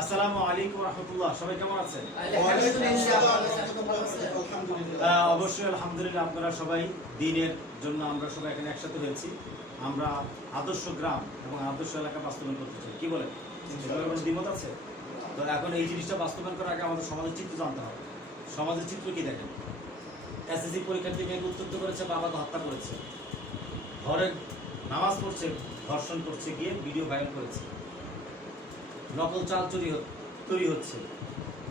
আসসালামু আলাইকুম রাহমাতুল্লাহ। সবাই কেমন আছেন? অবশ্যই আলহামদুলিল্লাহ। আপনারা সবাই দিনের জন্য আমরা সবাই এখানে একসাথে হয়েছি। আমরা আদর্শ গ্রাম এবং আদর্শ এলাকা বাস্তবায়ন করতে চাই। কি বলেন? কোনো দ্বিমত আছে? তো এখন এই জিনিসটা বাস্তবায়ন করার আগে আমাদের সমাজের চিত্র জানতে হবে। সমাজের চিত্র কি দেখেন? এসএসসি পরীক্ষার্থী মেয়েকে উত্তক্ত করেছে, বাবাকে হত্যা করেছে, ঘরে নামাজ পড়ছে, ধর্ষণ করছে, গিয়ে ভিডিও ভাইরাল করেছে, নকল চাল তৈরি হচ্ছে,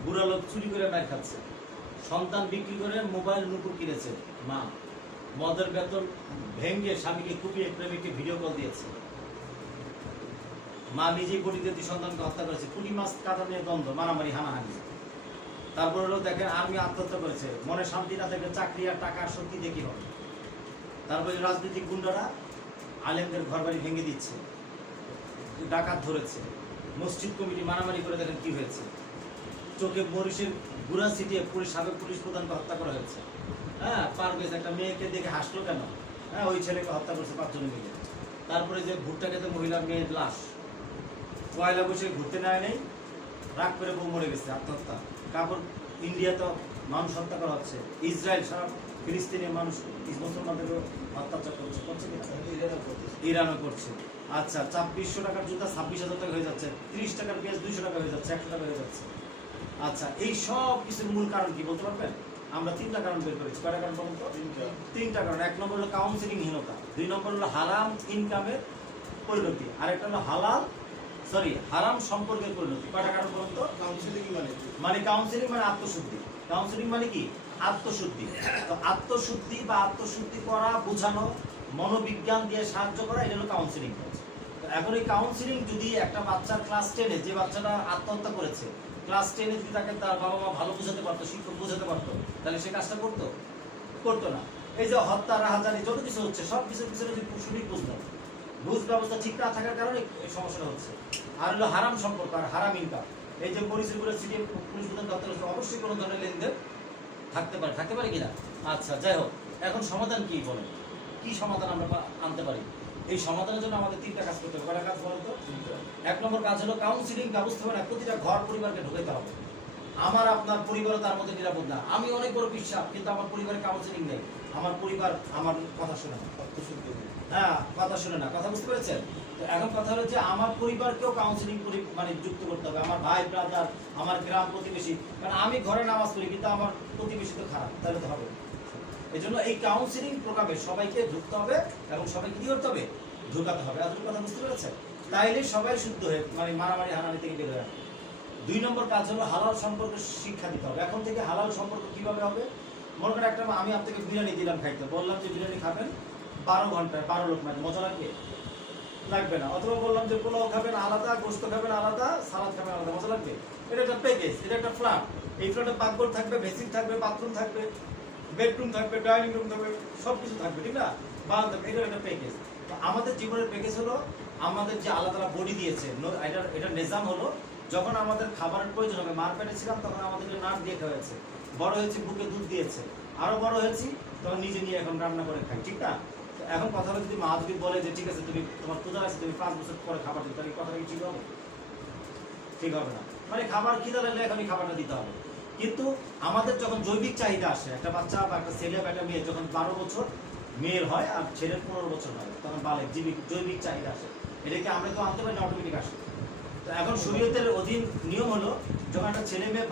বুড়া লোক চুরি করে মার খাচ্ছে, সন্তান বিক্রি করে মোবাইল নুপুর কিনেছে মা, মদের বেতন ভেঙ্গে স্বামীকে কুপিয়ে প্রেমিককে ভিডিও কল দিয়েছে, মা নিজেই বটিতে সন্তানকে হত্যা করেছে, পুঁটি মাছ কাটা নিয়ে দ্বন্দ্ব, মারামারি, হানাহানি। তারপর হলো দেখেন আর্মি আত্মহত্যা করেছে, মনে শান্তি না থাকলে চাকরি আর টাকা শক্তি দিয়ে কি হবে। তারপরে রাজনৈতিক গুন্ডারা আলেমদের ঘর বাড়ি ভেঙে দিচ্ছে, ডাকাত ধরেছে, মসজিদ কমিটি মারামারি করে দেখেন কি হয়েছে, চোখে মরিচের গুড়া ছিটিয়ে সাবেক পুলিশ প্রধানকে হত্যা করা হয়েছে। হ্যাঁ, পারভেজ একটা মেয়েকে দেখে হাসলো কেন? হ্যাঁ, ওই ছেলেকে হত্যা করছে 5 জন মিলে। তারপরে যে ভুট্টা খেতে মহিলার মেয়ের লাশ পয়লা বৈশাখে ঘুরতে নেয় নেই, রাগ করে বউ মরে গেছে, আত্মহত্যা। কাপড় ইন্ডিয়াতে মানুষ হত্যা করা হচ্ছে, ইসরায়েল সারা ফিলিস্তিনের মানুষ মুসলমানদেরকে অত্যাচার করছে ইরানও করছে। আচ্ছা, 2400 টাকার জুতা 26,000 টাকা হয়ে যাচ্ছে, 30 টাকার পেঁয়াজ 200 টাকা হয়ে যাচ্ছে, 100 টাকা হয়ে যাচ্ছে। আচ্ছা, এই সব কিছুর মূল কারণ কি বলতে পারবেন? আমরা 3টা কারণ বের করেছি। কয়টা কারণ বলুন তো? 3টা কারণ। 1 নম্বর হলো কাউন্সিলিংহীনতা, 2 নম্বর হলো হারাম ইনকামের পরিণতি, আরেকটা হলো হারাম সম্পর্কের পরিণতি। কয়টা কারণ বলুন তো? কাউন্সিলিং মানে আত্মশুদ্ধি। কাউন্সিলিং মানে কি? আত্মশুদ্ধি। তো আত্মশুদ্ধি বা আত্মশুদ্ধি করা, বোঝানো, মনোবিজ্ঞান দিয়ে সাহায্য করা, এটা হলো কাউন্সিলিং। এখন এই কাউন্সিলিং যদি একটা বাচ্চার ক্লাস 10-এ, যে বাচ্চাটা আত্মহত্যা করেছে, ক্লাস 10-এ যদি তাকে তার বাবা মা ভালো বোঝাতে পারতো, শিক্ষক বোঝাতে পারতো, তাহলে সে কাজটা করতো না। এই যে হত্যা, রাহাজানি, যত কিছু হচ্ছে, সব কিছুর পিছনে যদি সঠিক বুঝ ব্যবস্থা ঠিক না থাকার কারণে এই সমস্যাটা হচ্ছে। আর হলো হারাম সম্পর্ক আর হারাম ইনকাম। এই যে মরিচের গুলো ছিটিয়ে পুলিশ প্রধান হত্যা করেছে, অবশ্যই কোনো ধরনের লেনদেন থাকতে পারে কিনা। আচ্ছা, যাই হোক, এখন সমাধান কি বলেন? কি সমাধান আমরা আনতে পারি? এই সমাধানের জন্য আমাদের 3টা কাজ করতে হবে। কয়টা কাজ বলতো? 1 নম্বর কাজ হলো কাউন্সিলিং ব্যবস্থাপনা। প্রতিটা ঘর পরিবারকে ঢুকাইতে হবে। আমার আপনার পরিবারও তার মধ্যে নিরাপদ না। আমি অনেক বড় বিশ্বাস, কিন্তু আমার পরিবারে কাউন্সিলিং নেই। আমার পরিবার আমার কথা শোনে না, কথা শুনে না। কথা বুঝতে পেরেছেন? তো এখন কথা হলো যে আমার পরিবারকেও কাউন্সিলিং মানে যুক্ত করতে হবে, আমার ভাই ব্রাদার, আমার গ্রাম প্রতিবেশী। কারণ আমি ঘরে নামাজ পড়ি, কিন্তু আমার প্রতিবেশী তো খারাপ, তাহলে তো হবে। এই জন্য এই কাউন্সিলিং প্রোগ্রামে সবাইকে ঢুকতে হবে এবং সবাইকে কি করতে হবে? ঢুকাতে হবে। আসলে কথা বুঝতে পেরেছেন? তাইলে সবাই শুদ্ধ হয়ে মানে মারামারি হানানি থেকে বের হয়ে আসবে। 2 নম্বর কাজ হলো হালাল সম্পর্কে শিক্ষা দিতে হবে। এখন থেকে হালাল সম্পর্ক কিভাবে হবে? মনে করেন একটা আমি আপনাকে বিরিয়ানি দিলাম খাইতে, বললাম যে বিরিয়ানি খাবেন 12 ঘন্টায় 12 লোক মানে মজা লাগবে না। অথবা বললাম যে পোলাও খাবেন আলাদা, গোস্ত খাবেন আলাদা, সালাদ খাবেন আলাদা, মজা লাগবে? এটা একটা প্যাকেজ, এটা একটা ফ্ল্যাট। এই ফ্ল্যাটে পাকঘর থাকবে, বেসিন থাকবে, বাথরুম থাকবে, বেডরুম থাকবে, ডাইনিং রুম থাকবে, সবকিছু থাকবে, ঠিক না? বাগান থাকবে। এটা একটা প্যাকেজ। তো আমাদের জীবনের প্যাকেজ হলো আমাদের যে আলাদা বডি দিয়েছে, এটা নিজাম হলো যখন আমাদের খাবারের প্রয়োজন হবে। মার পেটে ছিলাম তখন আমাদেরকে নাক দিয়ে খাওয়াচ্ছে, বড় হয়েছি বুকে দুধ দিয়েছে, আরো বড় হয়েছি তখন নিজে নিয়ে এখন রান্না করে খাই, ঠিক না? এখন কথা হলো যদি মা যদি বলে যে ঠিক আছে তুমি তোমার ক্ষুধা আছে, তুমি 5 বছর পরে খাবার দিতে, তাহলে কথাটা কি ঠিক হবে? ঠিক হবে না। মানে খাবার খিদা লাগলে এখনই খাবারটা দিতে হবে। কিন্তু আমাদের যখন জৈবিক চাহিদা আসে, একটা বাচ্চা বা একটা ছেলে বা একটা মেয়ে যখন 12 বছর মেয়ের হয় আর ছেলের 15 বছর হয়, তখন বালেক জৈবিক চাহিদা আসে। এটাকে আমরা কেউ আনতে পারি না, অটোমেটিক আসে। তো এখন শরীয়তের অধীন নিয়ম হলো যখন একটা ছেলে মেয়ে